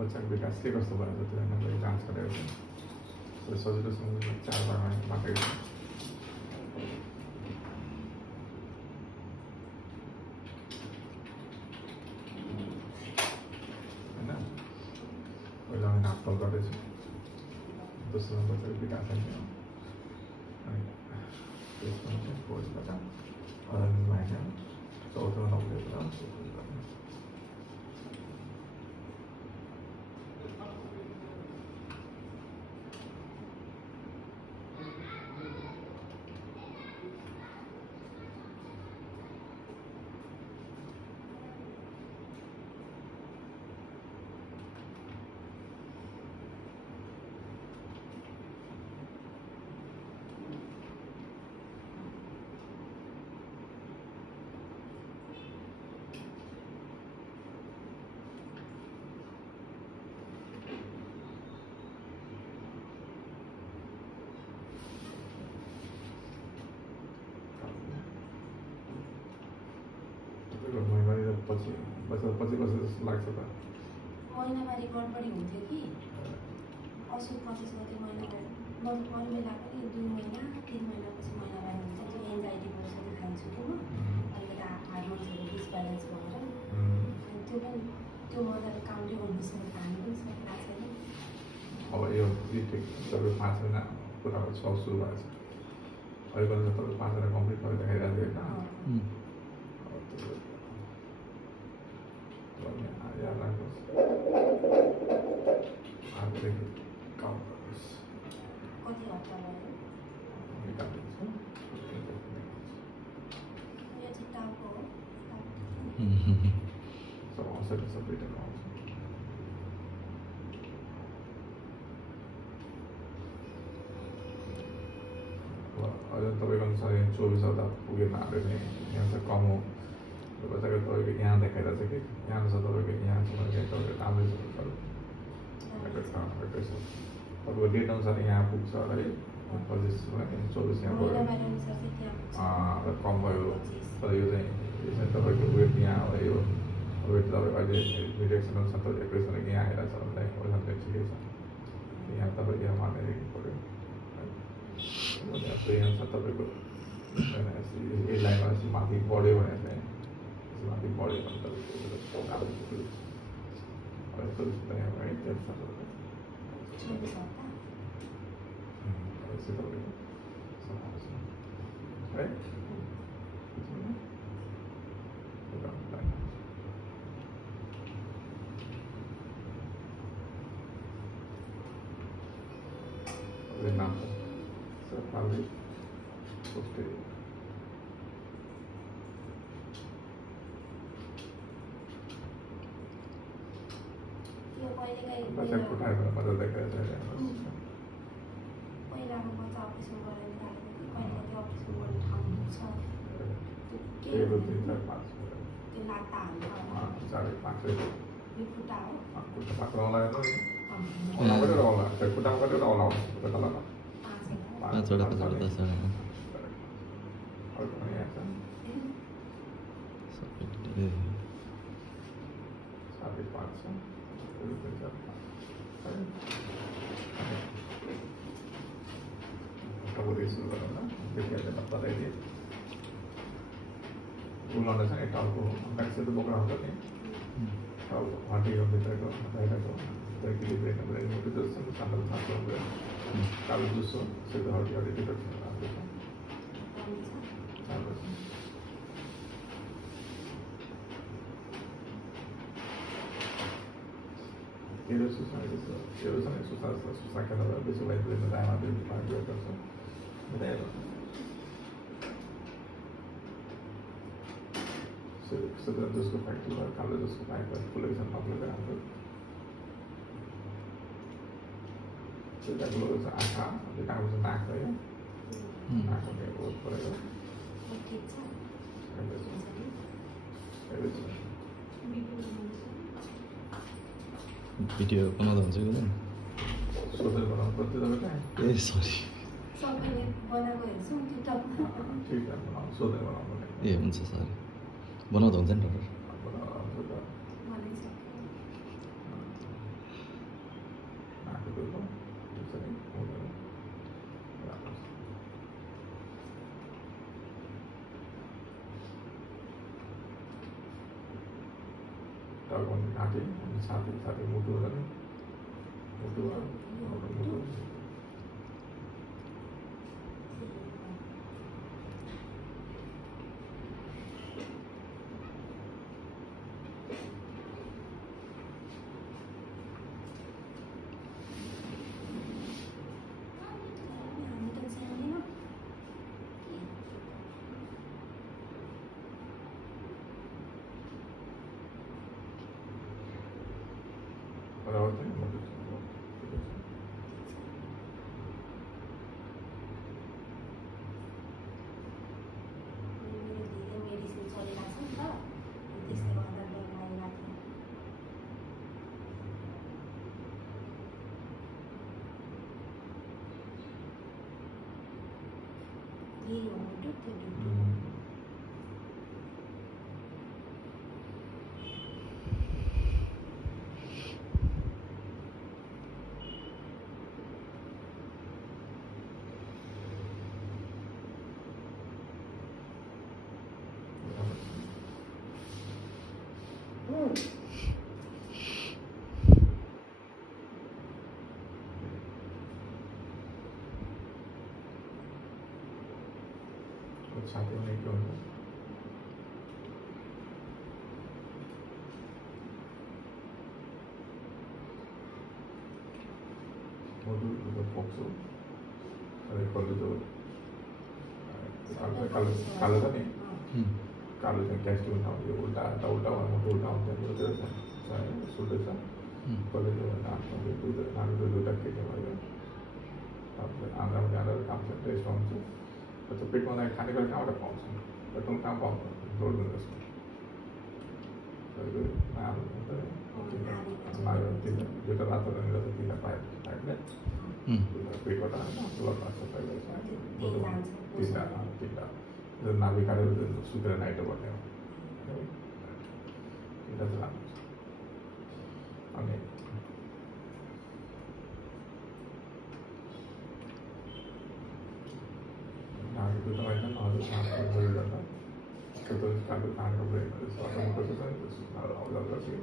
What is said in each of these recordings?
बच्चाको विकास के कस्तो भएछ त्यो हामीले जाँच गरेको छ सजिलोसँग 4 भागमा बाँडेको छ हैन पहिला हामी नापतोल गर्दैछौँ दोस्रो बच्चाको विकास होइन अनि त्यसमा चाहिँ खोजबाट अरनमा होइन चौथो नौलो पछि कस्तो जस्तो लाग्छ त महिनावारी गडबडी हुन्थ्यो कि असोज 25 गते महिनावारी अरू बेला पनि 2 महिना 3 महिनापछि महिनावारी हुन्छ त्यो एन्जाइटी औषधि खान्छु कि म अलिकति हार्मोन्सहरू डिसब्यालेन्स भएर अनि त्यो पनि त्यो मजाले काउन्टै गर्नुसँग खानु पनि सक्ला छैन अब यो तपाईँ 5 महिना पुरा सुरु भएछ अहिले त तपाईँ 5 महिना कम्प्लिट भएर देखाइरहेको होइन याद राख्नुहोस् आफूले काउन्ट गर्नुहोस् कति हप्ता भयो निकाल्नुहुन्छ यो चाहिँ टाउको हो सब औषधि सबै ठाउँमा आउँछ अझ तपाईँको अनुसार 24 हप्ता पुगेन अरे नै यहाँ त कम हो बच्चाको तपाईँको यहाँ देखाइरहेको छ कि यहाँ छ तपाईँको यहाँ छ भने तपाईँको राम्रै छ तपाईँको डेट अनुसार यहाँ पुग्छ है 25 यहाँ गयो कम भयो तर यो चाहिँ तपाईँको वेट यहाँ हो यो वेट तपाईँ अहिले डिटेक्सन अनुसार तपाईँ एक्सप्रेसन यहाँ आइरहेको छ भने ओजन ठिकै छ यहाँ तपाईँले यहाँ मानेर पऱ्यो यहाँ छ तपाईँको यही लाइनमा माथि बढ्यो भने चाहिँ माथि बढ्यो भने तपाईँको राम्रो है नाम सरकारले सोच्दै बच्चा कुटाएर मजा देखाएर पहिलाको बच्चा अपरेसन गरेर निकालेको पहिला त्यो अपरेसन गर्ने ठाउँ छ त्यो 3-4-5 त्यो लाता हाल्नु 4-5 यो खुट्टा हो खुट्टा पाक्रो लगाएर होला गरेर होला त्यो खुट्टा गरेर होला खुट्टा लगाएर 5 वटा 10 वटा और पनि आछ साथै 5 छ सुरु गरौँ न त्यतिखेर बताइदिए उलाउन चाहिँ टाउको ब्याक्साइड बोक्रा हुन्छ नि अब हड्डीको भित्रको बाहिरको इक्विलिब्रेट ब्रेन जस्तो सानो सानो कालो जुसो सेतो हड्डी भित्र susahkan orang besok lagi boleh mendapat ambil pagi atau so, betul. Sebenarnya tu suka pakai tu, kalau tu suka pakai tu, boleh sampai boleh ambil. Sudah kalau tu asam, dia kan mesti nak tu ya, nak tu dia buat boleh. Video बनाउँदा हुन्छ कि सोधेर बनाउनु पर्छ तपाईँ ए sorry सबैले बनाएको हेर्छु टिकटकमा ठिक छ बनाउनु सोधेर बनाउनु ए हुन्छ सरी बनाउँदा हुन्छ नि डक्टर टाउको घाँटी छाती छाती मुटु होला मुटु मुटु बराबर है मुटु छाती में क्यों मुटु जो फोक्सो अरे कल जो कालो था नहीं कालो जो कैस्ट उठा ये उल्टा उल्टा वाला मुटु उल्टा होता है जो तेरे सुधे सा कल जो नाक में दो तक के वाला अब आंध्र में जाना काम से टेस्ट होने से तो पेट में खाने का क्या होता है तो तुम काम पाओ रोड में रखो तो ये नाम होता है हमारे जो तो रात को नहीं रहता तीन पाए में पेट होता है ना तो बात होता है तीन जो नाभि का जो सुगर नाइट होते हैं ये तो हमें itu teman-teman harus sangat berbeda. Terus kalau tahan berbeda, suatu muka itu kalau Allah kasih,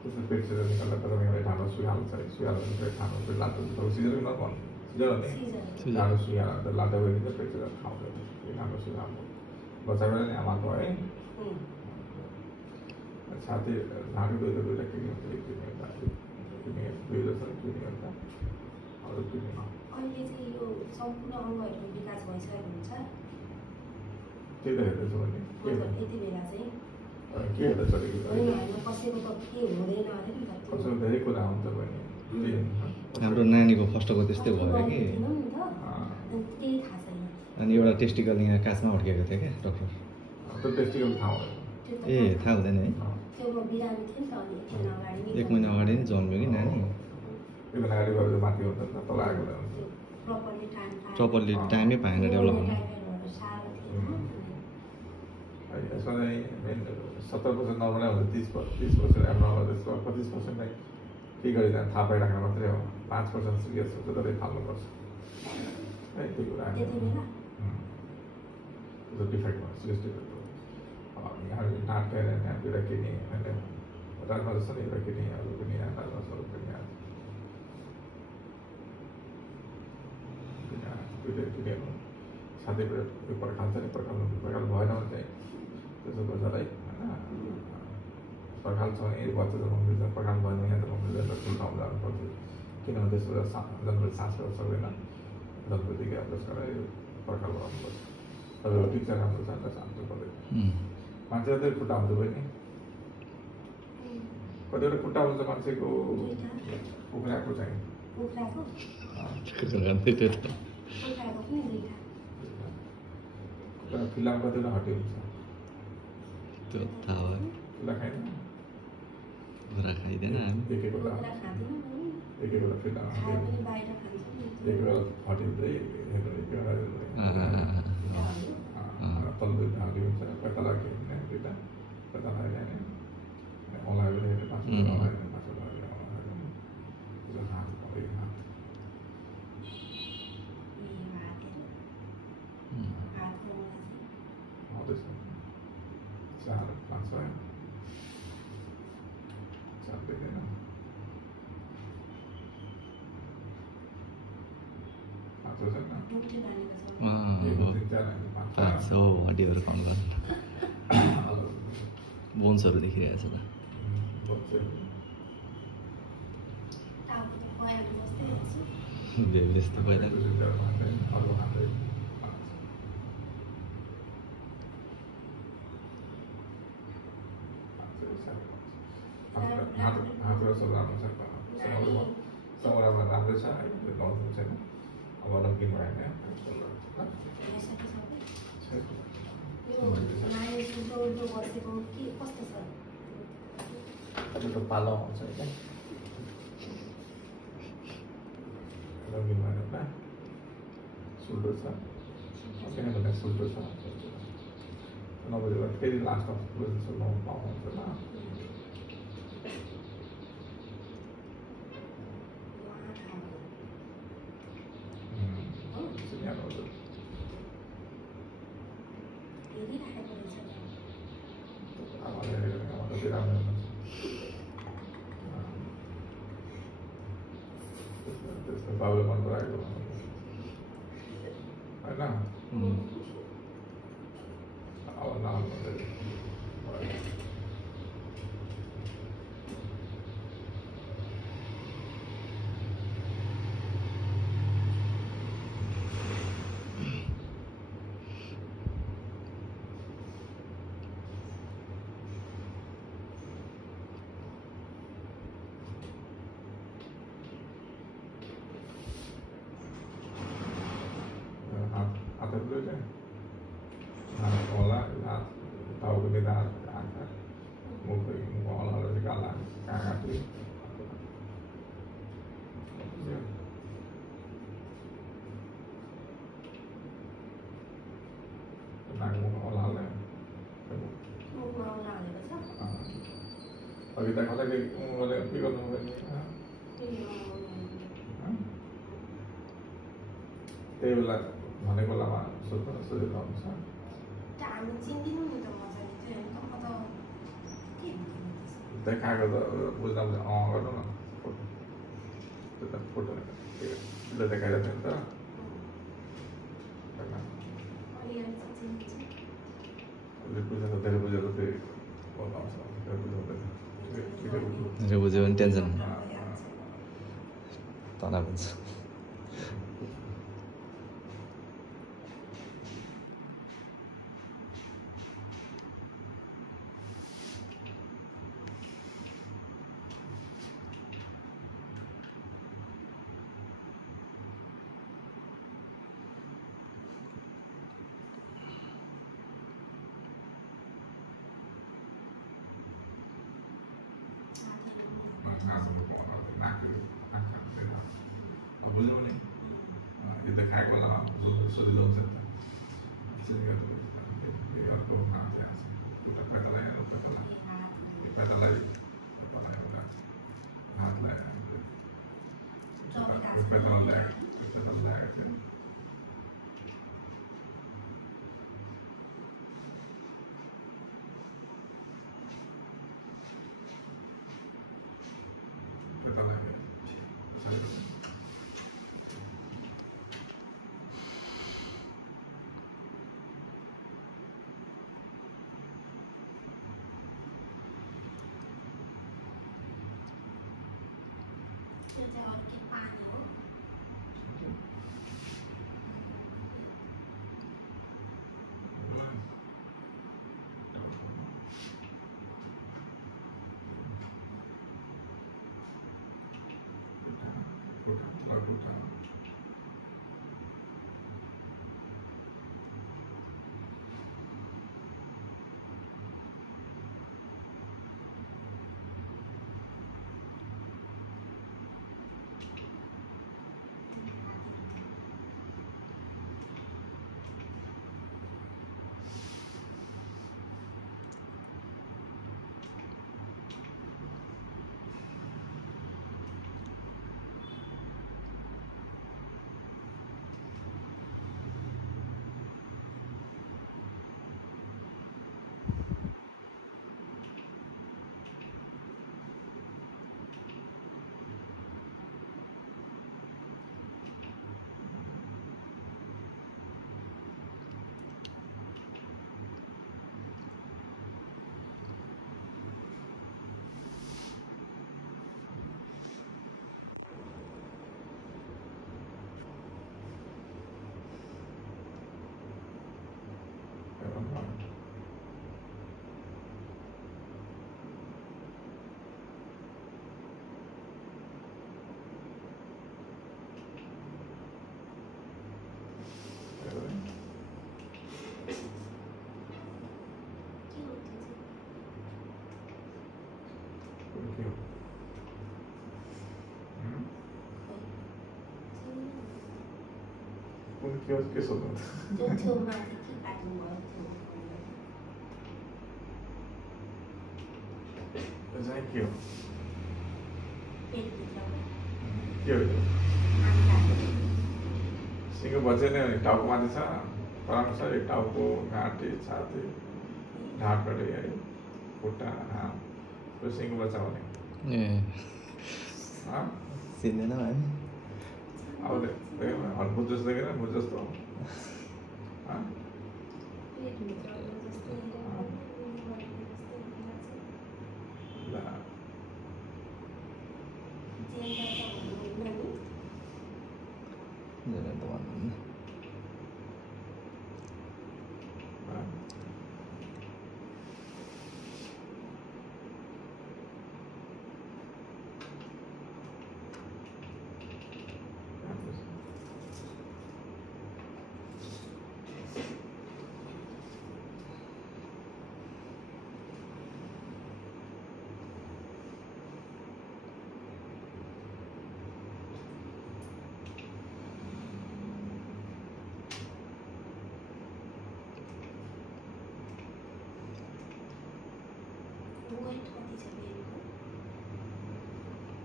terus picture ni kalau kita mengenai tahan suyal itu tahan berlaku. Kalau sejarah mana pun, sejarah ni, tahan suyal berlaku ini tu picture tahan tahan suyal. Bahasa mana ni amat tu eh. साथ ही नाड़ी दो इधर रखे गए थे किन्हीं बेलो sir किन्हीं करता और किन्हीं अहिले चाहिँ यो सम्पूर्ण अङ्गहरूको विकास भइसकेको हुन्छ त्यही त हेर्दैछ भने यति बेला चाहिँ के हेर्दैछ होइन कसैको त के हुँदैन अरे नि त कसैको धेरै कुरा हुन्छ भने हाम्रो नानीको फर्स्टको त्यस्तै भयो कि त्यही थाहा छैन अनि एउटा टेस्टिकल यहाँ काँचमा अड्केको थियो क्या डक्टर त्यो टेस्टिकल थाहा ए थाहा हुँदैन है त्यो बिरामी थियो नि त अनि 1 1 महिना अगाडि महिना अगाडि नै जन्म्यो कि नानी त्यो नानी भएर माथि हुन्छ नि त तल आएको प्रपरली टाइमै पाएन डेभलप हुन यसमा चाहिँ मेन 70% नर्मलै हुन्छ 30% एबनर्मल त्यसको 25% नै के गरिँदा थाहा पाइराख्नु मात्रै हो 5% सिरियस हुन्छ तर थाल्नुपर्छ है त्यो कुरा त्यो डिफेक्ट भयो सिरियस डिफेक्ट हो यहाँ नाक यहाँतिर किनी होइन राख्न जस्तो नि एउटा किनी अरू पनि यहाँ राख्न स्वरूप पनि यहाँ किनेर साथै त्यो पर्खाल्छ नि पर्खाल भएन भने चाहिँ त्यसो बच्चालाई होइन पर्खाल छ भने बच्चा जब मिल्छ पर्खाल भएन भने यहाँ जब मिल्दैन ठुलो ठाउँ जानुपर्छ किनभने त्यसबाट जन्मले सास फेर्न सक्दैन जन्मदेखि अब त्यसलाई पर्खाल गराउनुपर्छ तपाईँको ठिक छ राम्रो छ अन्त शान्त पर्दैन मान्छे चाहिँ खुट्टा हुन्छ बहिनी कतिवटा खुट्टा हुन्छ मान्छेको कुखुराको चाहिँ फिल्म कतिवटा हड्डी हुन्छ त्यो थाहा भयो फिल्म खाइँदैन घुरा खाइँदैन एक एक बेला फिल्म एक बेला हड्डी हुन्छ तल्लो हड्डी हुन्छ कता लाग्यो कता लाग्यो ओलायो भने पाँच मुख्य बानीको छ एक दो तीन चार होइन, पाँच पाँच छ। हो हड्डीहरू काउन्ट गर्नु बोन्सहरू देखिरहेको छ त बच्चे टाउको त पहेँलो जस्तै हुन्छ बेबी जस्तो पहिला एक दो तीन चार पाँच होइन, अरू हातै पाँच। हात र सब राम्रो छ, सौरामा राम्रै छ है, त्यो नौलो छैन। अब नम्किन भएन भइसक्यो सबै यो नानी उल्टो उल्टो बसेको के कस्तो छ त्यो त पालो आउँछ होइन, नम्किन भएन पुरा सुल्टो छ, किन भन्दा सुल्टो छ नबुझेर फेरि लास्टमा बुझ्नु पाउँछ ल। हेरिराखेको रहेछ त्यसको बाबुले मन पराएको होइन, अब नहाल्नु हातहरू होला, हात टाउको निदा आँखा मुख हलाएर चाहिँ गाला कहाँ काट्यो नाक मुख हलाल्ने मुखमा आउन हालेको छ अघि त कतै के गर्नु त्यही बेला भनेको बेलामा सोध्नु सजिलो हुन्छ। हामी चिन्दिनँ नि त मजाले चाहिँ होइन म त के देखाएको त बुझ्दा गर्नु न फोटो, त्यो त फोटो त्यसले देखाइरहेको थियो नि त अलिअलि चाहिँ चिन्छ उसले बुझेर धेरै बुझेर त्यही बोलाउँछ, धेरै बुझाउँदैन ठिकै बुझ्नु मेरो बुझ्यो भने टेन्सन भइहाल्छ तनाव हुन्छ बुझ्नु नि यो देखाएको बेलामा सजिलो हुन्छ नि त अर्को हात खुट्टा पाइतालाई पाइतालाई हातलाई पाइताला ल्याएको थियो त्यो चाहिँ अर्कै पानी हो के हो कुन के सोध्नु त्यो छेउमा चाहिँ के काट्नुभयो यो चाहिँ के हो पेटभित्र के हो यो सिङ्गो बच्चे नै टाउको माथि छ पराङ छ यो टाउको घाँटी छाती ढाडपट्टि है खुट्टा त्यो सिङ्गो बच्चा हो नि चिन्दैन हामी अब बुझ जस्तो देखेन बुझ जस्तो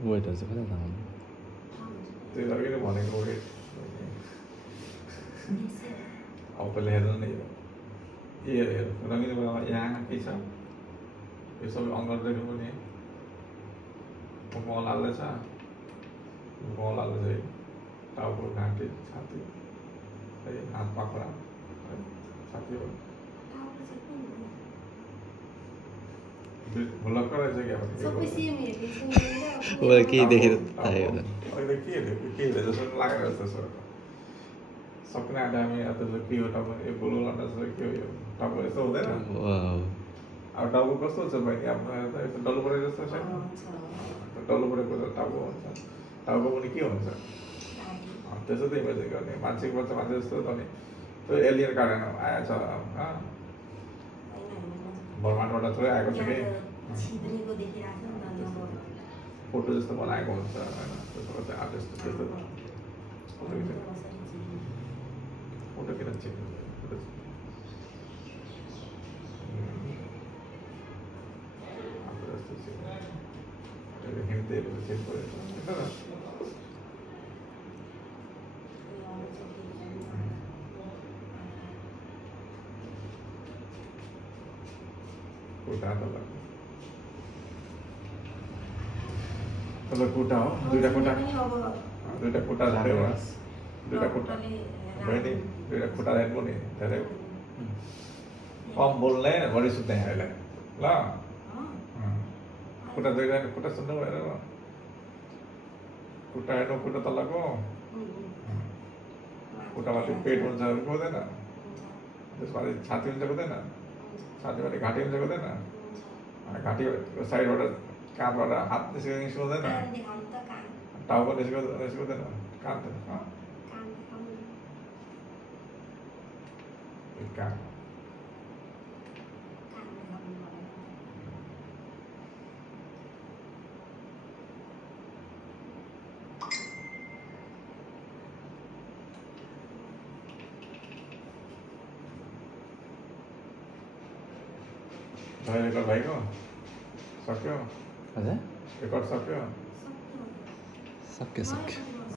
वेटहरू चाहिँ कता थाहा हुन्छ त्यो अघि नै भनेको वेट अब पहिले हेर्नु नि यो हेर्नु रङ्गिलो बेलामा यहाँ के छ यो सबै अङ्गहरू देख्नु पनि मुखमा लाग्दैछ मुखमा लाग्दैछ है टाउको घाँटी छाती है हात पाखुरा है छाती हो भुलक्क रहेछ क्या सबै सेम के देखेर थाहा होला अहिले के हेऱ्यो जस्तो लागेर जस्तो सपना आँटामा त्यसो के हो टाउको यो गोलो लाँदा जस्तो के हो यो टाउको यस्तो हुँदैन अब टाउको कस्तो छ बहिनी आफ्नो यस्तो डल्लो परेको जस्तो छैन डल्लो परेको त टाउको हुन्छ टाउको पनि के हुन्छ त्यसो त इमेजिन गर्ने मान्छेको बच्चा मान्छे जस्तो त नि त्यो एलियन काटेन आएछ ब्रह्माण्डबाट थोरै आएको छ कि फोटो जस्तो बनाएको हुन्छ होइन त्यसबाट चाहिँ आर्टिस्ट त्यस्तो फोटो किन चेन्ज हिँड्दैहरू चेन्ज गरेको खुट्टा तल खुट्टा हो दुईटा खुट्टा झाऱ्यो दुईटा खुट्टा बहिनी दुईटा खुट्टा हेर्नु नि धेरै कम बोल्ने बढी सुत्ने अहिले ल खुट्टा दुईटा खुट्टा सुन्नु भएर खुट्टा हेर्नु खुट्टा तलको खुट्टामाथि पेट हुन्छ हुँदैन त्यसमाथि छाती हुन्छ हुँदैन छातीमाथि घाँटी हुन्छ हुँदैन घाँटीको साइडबाट काँधबाट हात निस्किनु हुँदैन टाउको निस्किँदैन काँध काँध रेकर्ड भएको सक्यो हजुर रेकर्ड सक्यो सक्यो